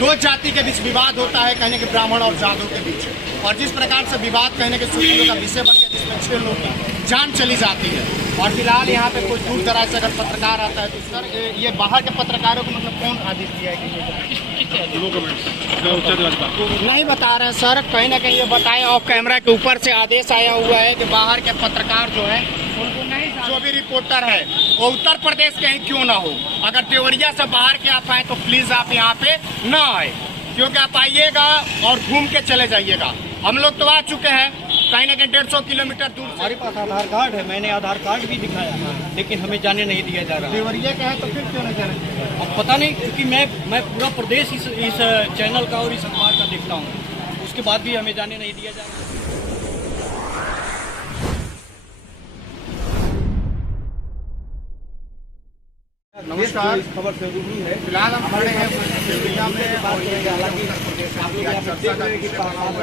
दो जाति के बीच विवाद होता है, कहने के ब्राह्मण और जादव के बीच, और जिस प्रकार से विवाद कहने के सुर्खियों का विषय बन गया, जिसमें 6 लोगों की जान चली जाती है। और फिलहाल यहाँ पे कोई दूर दराज से अगर पत्रकार आता है तो सर ये बाहर के पत्रकारों को मतलब कौन आदेश दिया है कि नहीं बता रहे हैं सर, कहीं ना कहीं ये बताएं। ऑफ कैमरा के ऊपर से आदेश आया हुआ है कि बाहर के पत्रकार जो है उनको नहीं, जो भी रिपोर्टर है वो उत्तर प्रदेश के ही क्यों ना हो, अगर देवरिया से बाहर के आप आए तो प्लीज आप यहाँ पे ना आए, क्योंकि आप आइएगा और घूम के चले जाइएगा। हम लोग तो आ चुके हैं कहीं ना कहीं 150 किलोमीटर दूर। हमारे पास आधार कार्ड है, मैंने आधार कार्ड भी दिखाया, लेकिन हमें जाने नहीं दिया जा रहा। देवरिया का है तो फिर क्यों नहीं जाने? अब पता नहीं, क्योंकि मैं पूरा प्रदेश इस चैनल का और इस अखबार का देखता हूँ, उसके बाद भी हमें जाने नहीं दिया जा रहा। नमस्कार, खबर से रूबरू है। फिलहाल हम खड़े हैं देवरिया में और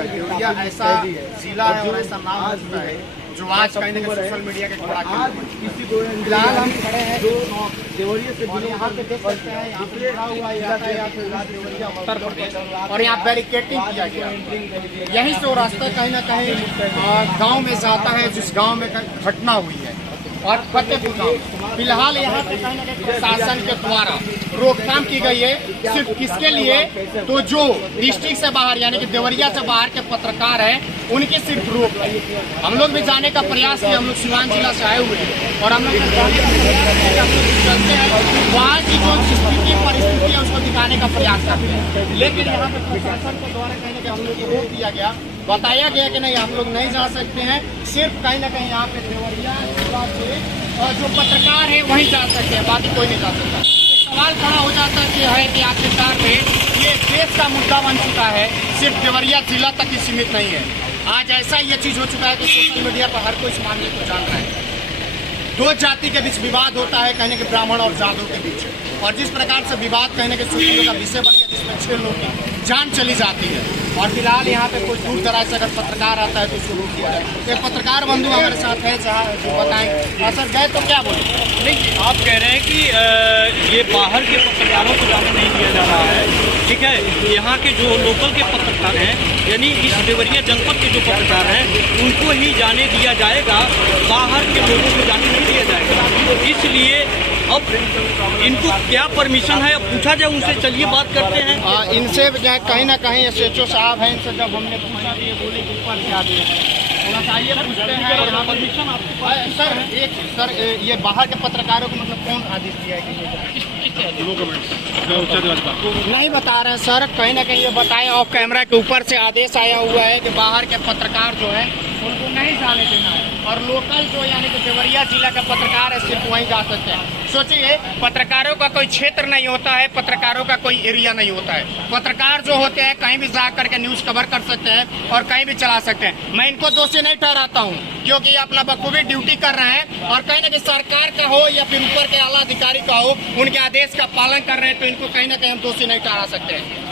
देवरिया ऐसा जिला है और ऐसा नाम होता है जो आज कहीं ना कहीं सोशल मीडिया के फिलहाल हम खड़े हैं देवरिया से जुड़े, यहाँ पे देख सकते हैं यहाँ पे खड़ा हुआ देवरिया उत्तर प्रदेश, और यहाँ बैरिकेटिंग किया गया। यहीं से वो रास्ता कहीं ना कहीं गाँव में जाता है जिस गाँव में घटना हुई है। और फतेहपुर गाँव फिलहाल यहाँ पे कहीं ना कहीं प्रशासन के द्वारा रोकथाम की गई है, सिर्फ किसके लिए, तो जो डिस्ट्रिक्ट से बाहर यानी कि देवरिया से बाहर के पत्रकार हैं उनकी सिर्फ रोक है। हम लोग भी जाने का प्रयास किया, हम लोग सिवान जिला से आए हुए हैं और हम लोग चलते हैं वहाँ की जो स्थिति परिस्थिति है उसको दिखाने का प्रयास करते हैं, लेकिन यहाँ पे प्रशासन के द्वारा कहीं ना कहीं हम लोग को रोक दिया गया, बताया गया कि नहीं आप लोग नहीं जा सकते हैं, सिर्फ कहीं ना कहीं यहाँ पे देवरिया जिला से जो पत्रकार है वहीं जा सकते हैं, बाकी कोई नहीं जा सकता। सवाल खड़ा हो जाता है कि आखिरकार में ये देश का मुद्दा बन चुका है, सिर्फ देवरिया जिला तक ही सीमित नहीं है। आज ऐसा ये चीज हो चुका है कि सोशल मीडिया पर हर कोई इस मामले को जान रहा है। दो जाति के बीच विवाद होता है, कहने के ब्राह्मण और जादव के बीच, और जिस प्रकार से विवाद कहने के सुर्खियों का विषय बन गया, जिसमें 6 लोगों की जान चली जाती है। और फिलहाल यहाँ पे कोई दूर दराज से अगर पत्रकार आता है तो उसको रोक दिया जाए। तो पत्रकार बंधु हमारे साथ है जो बताएं सर गए तो क्या बोले? नहीं, आप कह रहे हैं कि ये बाहर के पत्रकारों को जाने नहीं दिया जा रहा है, ठीक है। यहाँ के जो लोकल के पत्रकार हैं, यानी इस देवरिया जनपद के जो पत्रकार हैं उनको ही जाने दिया जाएगा, बाहर के लोगों को जाने नहीं दिया जाएगा। इसलिए अब इनको क्या परमिशन है, अब पूछा जाए उनसे, चलिए बात करते हैं। इनसे कहीं ना कहीं SHO साहब हैं, इनसे जब हमने पूछा तो ये बोले कि ऊपर से आते हैं, आइए पूछते हैं परमिशन आपके सर। सर ये बाहर के पत्रकारों को मतलब कौन आदेश दिया है कि नहीं बता रहे हैं सर, कहीं ना कहीं ये बताएं। ऑफ कैमरा के ऊपर से आदेश आया हुआ है कि बाहर के पत्रकार जो है उनको नहीं जाने देना है, और लोकल जो यानी कि देवरिया जिला का पत्रकार है सिर्फ वहीं जा सकते हैं। सोचिए, पत्रकारों का कोई क्षेत्र नहीं होता है, पत्रकारों का कोई एरिया नहीं होता है। पत्रकार जो होते हैं कहीं भी जा करके न्यूज कवर कर सकते हैं और कहीं भी चला सकते हैं। मैं इनको दोषी नहीं ठहराता हूँ, क्योंकि ये अपना बखूबी ड्यूटी कर रहे हैं, और कहीं ना कहीं सरकार का हो या फिर ऊपर के आला अधिकारी का हो, उनके आदेश का पालन कर रहे हैं, तो इनको कहीं ना कहीं हम दोषी नहीं ठहरा सकते हैं।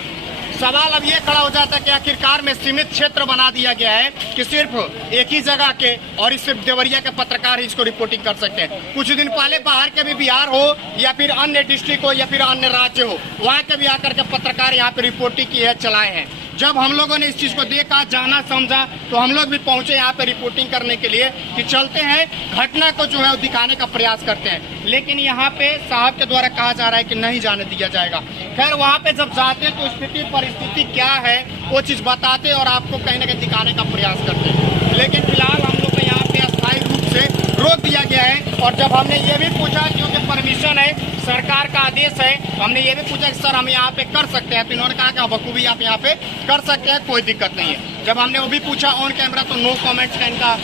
सवाल अब ये खड़ा हो जाता है कि आखिरकार में सीमित क्षेत्र बना दिया गया है कि सिर्फ एक ही जगह के और इस सिर्फ देवरिया के पत्रकार ही इसको रिपोर्टिंग कर सकते हैं। कुछ दिन पहले बाहर के भी बिहार हो या फिर अन्य डिस्ट्रिक्ट हो या फिर अन्य राज्य हो, वहाँ के भी आकर के पत्रकार यहाँ पे रिपोर्टिंग की है, चलाए हैं। जब हम लोगों ने इस चीज को देखा, जाना, समझा, तो हम लोग भी पहुंचे यहाँ पे रिपोर्टिंग करने के लिए कि चलते हैं, घटना को जो है वो दिखाने का प्रयास करते हैं। लेकिन यहाँ पे साहब के द्वारा कहा जा रहा है कि नहीं जाने दिया जाएगा। खैर वहाँ पे जब जाते तो स्थिति परिस्थिति क्या है वो चीज बताते और आपको कहीं ना कहीं दिखाने का प्रयास करते हैं। लेकिन फिलहाल हम लोग को यहाँ पे अस्थायी रूप से रोक दिया गया है। और जब हमने ये भी पूछा, क्योंकि परमिशन है, सरकार का आदेश है, हमने ये भी पूछा कि सर हम यहाँ पे कर सकते हैं, तो इन्होंने कहा कि बखूबी आप यहाँ पे कर सकते हैं, कोई दिक्कत नहीं है। जब हमने वो भी पूछा ऑन कैमरा तो नो कमेंट्स का इनका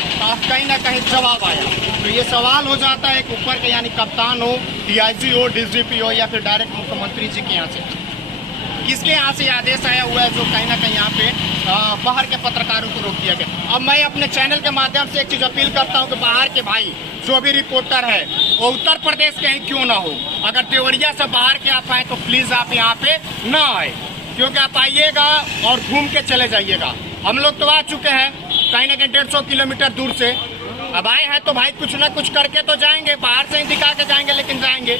कहीं ना कहीं जवाब आया। तो ये सवाल हो जाता है कि ऊपर के यानी कप्तान हो, DIG हो, DGP हो या फिर डायरेक्ट मुख्यमंत्री जी के यहाँ से, किसके यहाँ से आदेश आया हुआ है जो कहीं ना कहीं यहाँ पे बाहर के पत्रकारों को रोक दिया गया। अब मैं अपने चैनल के माध्यम से एक चीज अपील करता हूँ कि बाहर के भाई जो भी रिपोर्टर है वो उत्तर प्रदेश के ही क्यों ना हो, अगर देवरिया से बाहर के आप आए तो प्लीज आप यहाँ पे ना आए, क्योंकि आप आइएगा और घूम के चले जाइएगा। हम लोग तो आ चुके हैं कहीं ना कहीं 150 किलोमीटर दूर से, अब आए हैं तो भाई कुछ ना कुछ करके तो जाएंगे, बाहर से ही दिखा के जाएंगे, लेकिन जाएंगे।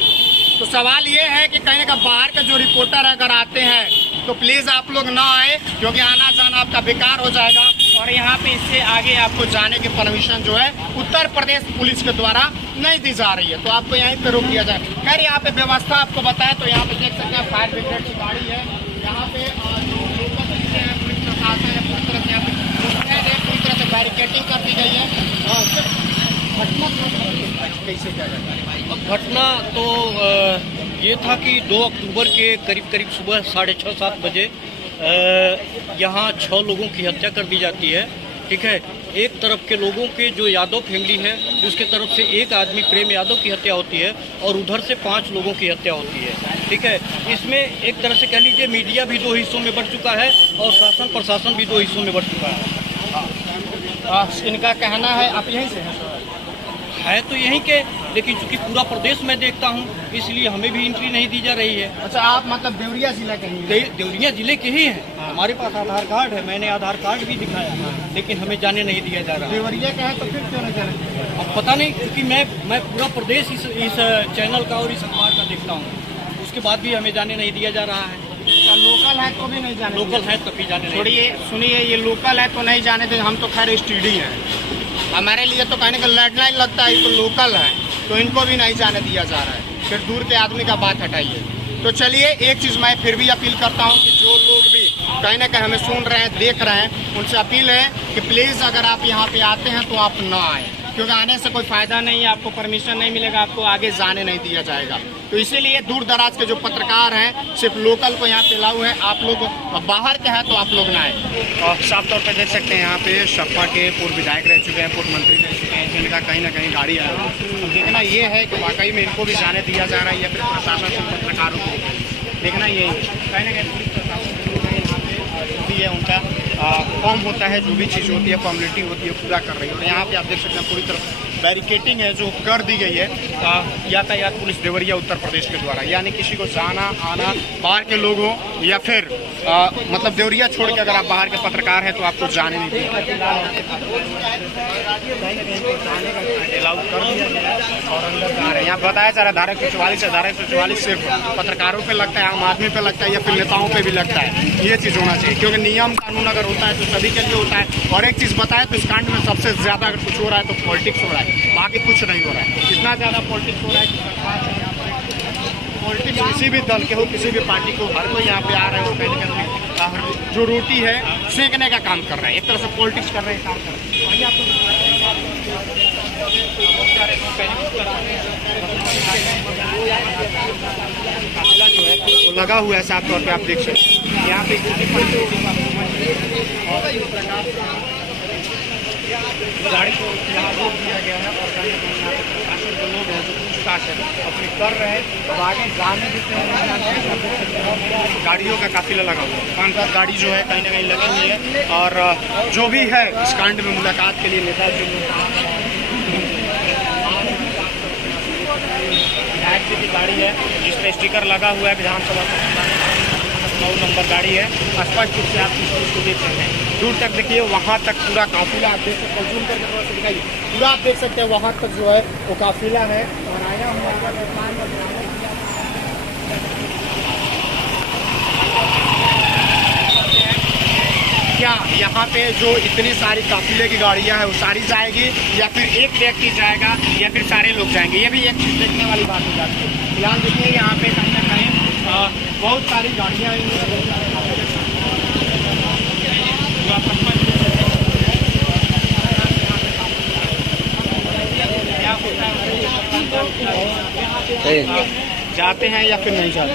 तो सवाल ये है कि कहीं ना कहीं बाहर के जो रिपोर्टर अगर आते हैं तो प्लीज़ आप लोग ना आए, क्योंकि आना जाना आपका बेकार हो जाएगा। और यहाँ पे इससे आगे आपको जाने की परमिशन जो है उत्तर प्रदेश पुलिस के द्वारा नहीं दी जा रही है, तो आपको यहीं पे रोक दिया जाए। खैर यहाँ पे व्यवस्था आपको बताएं तो यहाँ पे देख सकते हैं फायर ब्रिगेड की गाड़ी है। यहाँ पे जो लोकल पुलिस है, पुलिस प्रशासन है, पूरी तरह से यहाँ पे पूरी तरह से बैरिकेडिंग कर दी गई है। घटना कैसे क्या जाता है? घटना तो ये था कि 2 अक्टूबर के करीब सुबह 6:30-7 बजे यहाँ 6 लोगों की हत्या कर दी जाती है। ठीक है, एक तरफ के लोगों के जो यादव फैमिली है उसके तरफ से एक आदमी प्रेम यादव की हत्या होती है और उधर से 5 लोगों की हत्या होती है। ठीक है, इसमें एक तरह से कह लीजिए मीडिया भी 2 हिस्सों में बढ़ चुका है और शासन प्रशासन भी 2 हिस्सों में बढ़ चुका है। इनका कहना है, आप यहीं से है तो यहीं के, लेकिन चूंकि पूरा प्रदेश मैं देखता हूँ इसलिए हमें भी एंट्री नहीं दी जा रही है। अच्छा, आप मतलब देवरिया जिला के हैं? देवरिया जिले के ही हैं। हमारे पास आधार कार्ड है, मैंने आधार कार्ड भी दिखाया, लेकिन हमें जाने नहीं दिया जा रहा। देवरिया का है तो फिर क्यों नहीं जाने? अब पता नहीं, क्योंकि मैं पूरा प्रदेश इस चैनल का और इस अखबार का देखता हूँ, उसके बाद भी हमें जाने नहीं दिया जा रहा है। लोकल है तो भी नहीं जाने? लोकल है तभी जाने नहीं। छोड़िए, सुनिए, ये लोकल है तो नहीं जाने थे, हम तो खैर स्टडी हैं, हमारे लिए तो कहने का लैंडलाइन लगता है, तो लोकल है तो इनको भी नहीं जाने दिया जा रहा है। फिर दूर के आदमी का बात हटाइए। तो चलिए, एक चीज़ मैं फिर भी अपील करता हूँ कि जो लोग भी कहीं ना कहीं हमें सुन रहे हैं, देख रहे हैं, उनसे अपील है कि प्लीज़ अगर आप यहाँ पे आते हैं तो आप ना आए, क्योंकि आने से कोई फ़ायदा नहीं है, आपको परमिशन नहीं मिलेगा, आपको आगे जाने नहीं दिया जाएगा। तो इसीलिए दूर दराज के जो पत्रकार हैं सिर्फ लोकल को यहाँ पे अलाउ है, आप लोग बाहर के हैं तो आप लोग ना आए। और साफ तौर पर देख सकते हैं यहाँ पे सपा के पूर्व विधायक रह चुके हैं, पूर्व मंत्री रह चुके हैं, जिनका कहीं ना कहीं गाड़ी आ रहा है। देखना ये है कि वाकई में इनको भी जाने दिया जा रहा है या फिर प्रशासन से पत्रकारों को देखना ये कहीं ना कहीं पुलिस प्रशासन यहाँ पे जो भी है उनका फॉर्म होता है, जो भी चीज़ होती है, फॉर्मेलिटी होती है, पूरा कर रही है। और यहाँ पे आप देख सकते हैं पूरी तरफ बैरिकेडिंग है जो कर दी गई है यातायात पुलिस देवरिया उत्तर प्रदेश के द्वारा। यानी किसी को जाना आना, बाहर के लोग हो या फिर मतलब देवरिया छोड़ के अगर आप बाहर के पत्रकार हैं तो आपको जाने नहीं दिया अलाउ कर दिया गया और अंदर जा रहे हैं। यहाँ बताया जा रहा है धारा 144 है, धारा 144 सिर्फ पत्रकारों पे लगता है, आम आदमी पे लगता है या फिर नेताओं पे भी लगता है। ये चीज़ होना चाहिए, क्योंकि नियम कानून अगर होता है तो सभी के लिए होता है। और एक चीज़ बताए तो इस कांड में सबसे ज़्यादा अगर कुछ हो रहा है तो पॉलिटिक्स हो रहा है, बाकी कुछ नहीं हो रहा है। इतना ज़्यादा पॉलिटिक्स हो रहा है कि सरकार से यहाँ पर पॉलिटिक्स किसी भी दल के हो, किसी भी पार्टी को, हर कोई यहाँ पे आ रहे हो, पहले कहीं जो रोटी है सेकने का काम कर रहा है, एक तरह से पॉलिटिक्स कर रहे हैं, काम कर रहे हैं। वही आपको काफिला जो है वो लगा हुआ है, साफ तौर पे आप देख सकते हैं। यहाँ पे गाड़ी को यहाँ रोक दिया गया है और प्रशासन के लोग हैं जो पूछताछ है अपनी कर रहे हैं। अब आगे जाने देते हैं, गाड़ियों का काफिला लगा हुआ है, 5-7 गाड़ी जो है कहीं ना कहीं लगी हुई है। और जो भी है इस कांड में मुलाकात के लिए नेताजी विधायक की गाड़ी है जिस पर स्टिकर लगा हुआ है विधानसभा 9 नंबर गाड़ी है। स्पष्ट रूप से आप इस चीज़ को देख सकते हैं, दूर तक देखिए, वहाँ तक पूरा काफिला आप देख सकते हैं, जूम करके थोड़ा सा दिखाइए, पूरा आप देख सकते हैं वहाँ तक जो है वो काफिला है। और आया हुआ क्या यहाँ पे जो इतनी सारी काफिले की गाड़ियाँ हैं वो सारी जाएगी या फिर एक व्यक्ति जाएगा या फिर सारे लोग जाएंगे, ये भी एक चीज़ देखने वाली बात हो जाती है। फिलहाल देखिए यहाँ पे कहीं ना कहीं बहुत सारी गाड़ियाँ जाते हैं या फिर नहीं जाते।